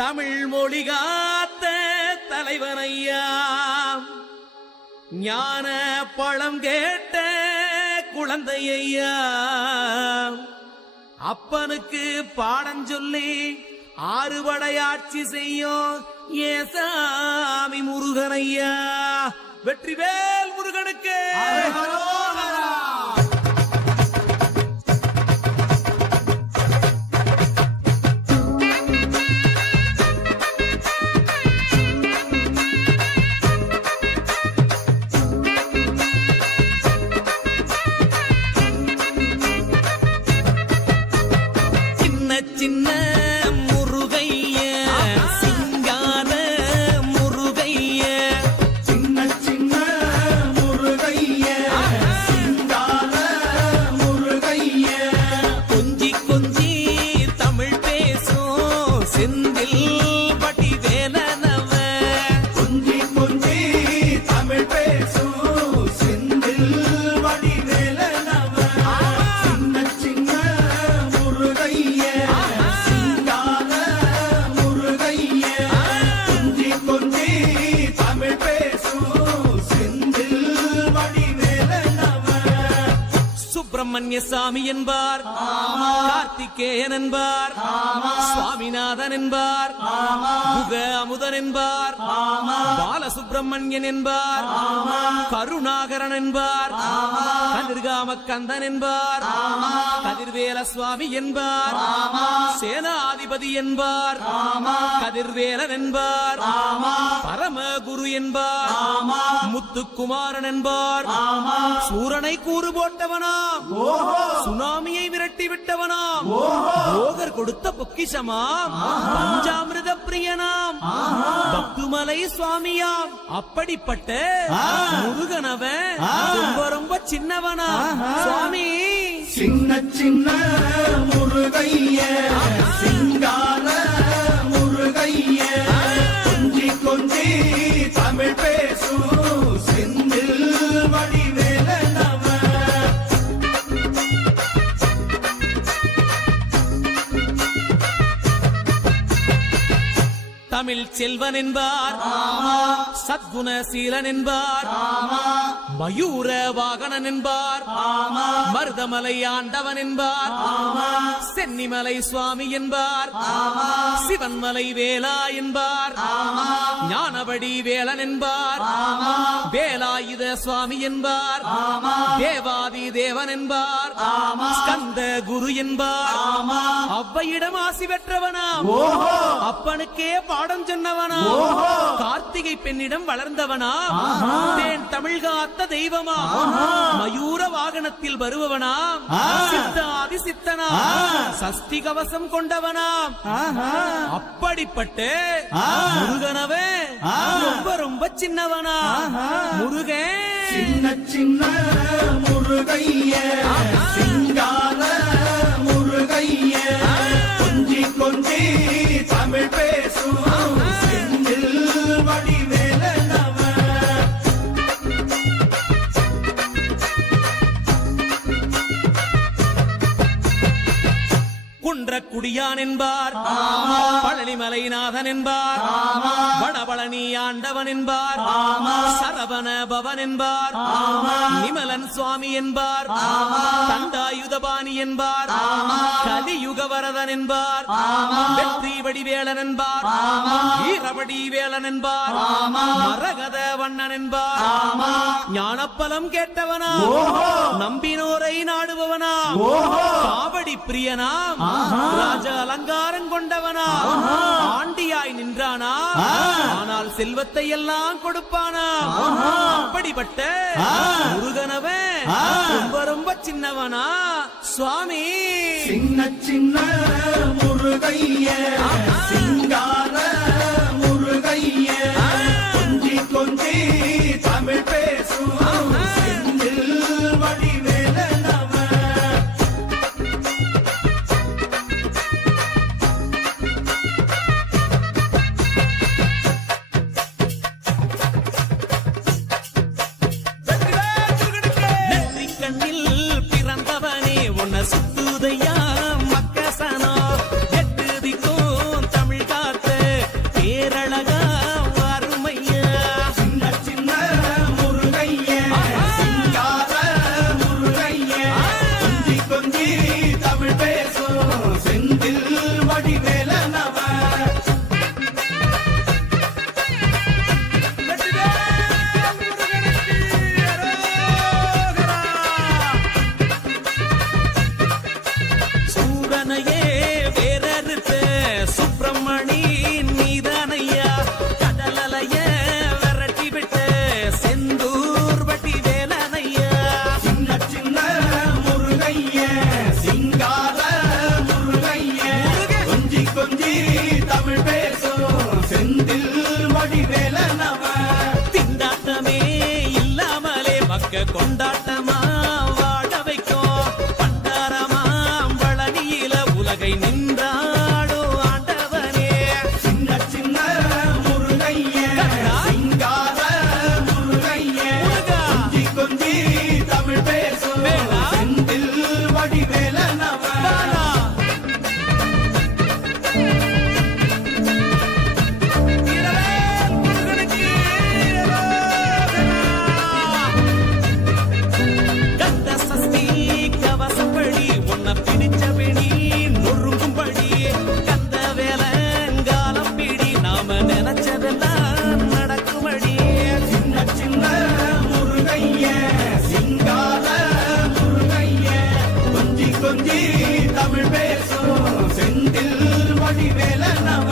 தமிழ் மொழி காத்த தலைவனையா, ஞான பழம் கேட்ட குழந்தையா, அப்பனுக்கு பாடம் சொல்லி ஆறுபடையாட்சி செய்யும் ஏசாமி முருகனையா. வெற்றிவேல் முருகனுக்கு. சின்ன முருகைய சிங்கார முருகைய, சின்ன சின்ன முருகைய சிங்கார முருகைய, கொஞ்சி கொஞ்சி தமிழ் பேசும் செந்தில் பட்டி வேலனவ, கொஞ்சி கொஞ்சி தமிழ் பேசும் செந்தில் வடிவேலனவ. சின்ன சின்ன முருகைய சிங்கார முருகைய, கொஞ்சி கொஞ்சி தமிழ் பேசும் செந்தில் வடிவேலனவ. சுப்பிரமணிய சாமி என்பார், கார்த்திகேயன் என்பார், சுவாமிநாதன் என்பார், முக அமுதன் என்பார், பாலசுப்பிரமணியன் என்பார், கருணாகரன் என்பார், கதிர்காம கந்தன் என்பார், கதிர்வேல சுவாமி என்பார், சேனாதிபதி என்பார், கதிர்வேலன் என்பார், பரமகுரு என்பார், முத்துக்குமாரன் என்பார், சூரனை கூறு போட்டவனாம், சுனாமியை விரட்டி விட்டவனாம், போகர் கொடுத்த பொக்கிஷமாம், பஞ்சாமிரத பிரியனாம், பக்துமலை சுவாமியாம். அப்படிப்பட்ட முருகனவன் ரொம்ப ரொம்ப சின்னவனா சுவாமி. சின்ன சின்ன முருகைய சிங்கார முருகைய, கொஞ்சி கொஞ்சி தமிழ் பேசும் செந்தில் வடிவேலனவ. தமிழ் செல்வன் என்பார், சத்குணசீலன் என்பார், மயூர வாகனன் என்பார், மருதமலை ஆண்டவன் என்பார், சென்னிமலை சுவாமி என்பார், சிவன்மலை வேலா என்பார், ஞானபடி வேலன் என்பார், வேலாயுத சுவாமி என்பார், தேவாதி தேவன் என்பார், ஸ்கந்த குரு என்பார், அவ்வையிடம் ஆசி பெற்றவனாம், அப்பனுக்கே பாடம் சொன்னவனா, கார்த்திகை பெண்ணிடம் வளர்ந்தவனா, தேன் தமிழ் காத்த தெய்வமா, மயூர வாகனத்தில் வருபவனாம், சித்தாதி சித்தனா, சஷ்டி கவசம் கொண்டவனாம். அப்படிப்பட்ட முருகனவே ரொம்ப ரொம்ப சின்னவனா முருகன். சின்ன சின்ன முருகைய சிங்கார முருகைய, கொஞ்சி கொஞ்சி தமிழ் பேசும் செந்தில் வடிவேலனவ. குன்றக்குடியான் என்பார், பழனிமலைநாதன் என்பார், வடபழனி ஆண்டவன் என்பார், சரவண பவன் என்பார், நிமலன் சுவாமி என்பார், தண்டாயுதபாணி என்பார், கலியுக வரதன் என்பார், வெற்றி வடிவேலன் என்பார், வீரபடி வேலன் என்பார், மரகத வண்ணன் என்பார், ஞானப்பலம் கேட்டவனா, நம்பினோரை நாடுபவனா, காவடி பிரியனாம், ராஜ அலங்காரம் கொண்டவனா, ஆண்டியாய் நின்றானா, ஆனால் செல்வத்தை எல்லாம் கொடுப்பானா. அப்படிப்பட்ட முருகனவன் ரொம்ப ரொம்ப சின்னவனா சுவாமி. சின்ன சின்ன முருகைய சிங்கார முருகைய, கொஞ்சி கொஞ்சி தமிழ் பேசும் செந்தில் வடிவேலனவ. சுத்துதையா மக்கசனோ, எட்டு திக்கும் கொஞ்சி கொஞ்சி தமிழ் பேசும் செந்தில் வடிவேலனவ திண்டாட்டமே இல்லாமலே மக்க கொண்டாட்டமா வாழ வைக்கும் பண்டாரமாம் பழனியில உலகை நின்றாடோ ஆண்டவனே சின்ன சின்ன முருகைய சிங்கார முருகைய முருகா. கொஞ்சி கொஞ்சி தமிழ் பேசும் வேலா. செந்தில் வடிவேலனவ பாலா. வீரவேல் முருகனுக்கு வீரரோகரா. கந்த சஷ்டி கவசப்படி உன்னை பிடிச்சபடி நொறுங்கும்படி கந்த வேலங்காலம் பிடி நாம நினைச்சதெல்லாம் நடக்கும்படி சின்ன சின்ன முருகைய சிங்கார முருகைய கொஞ்சி கொஞ்சி தமிழ் பேசும் செந்தில் வடிவேலனவ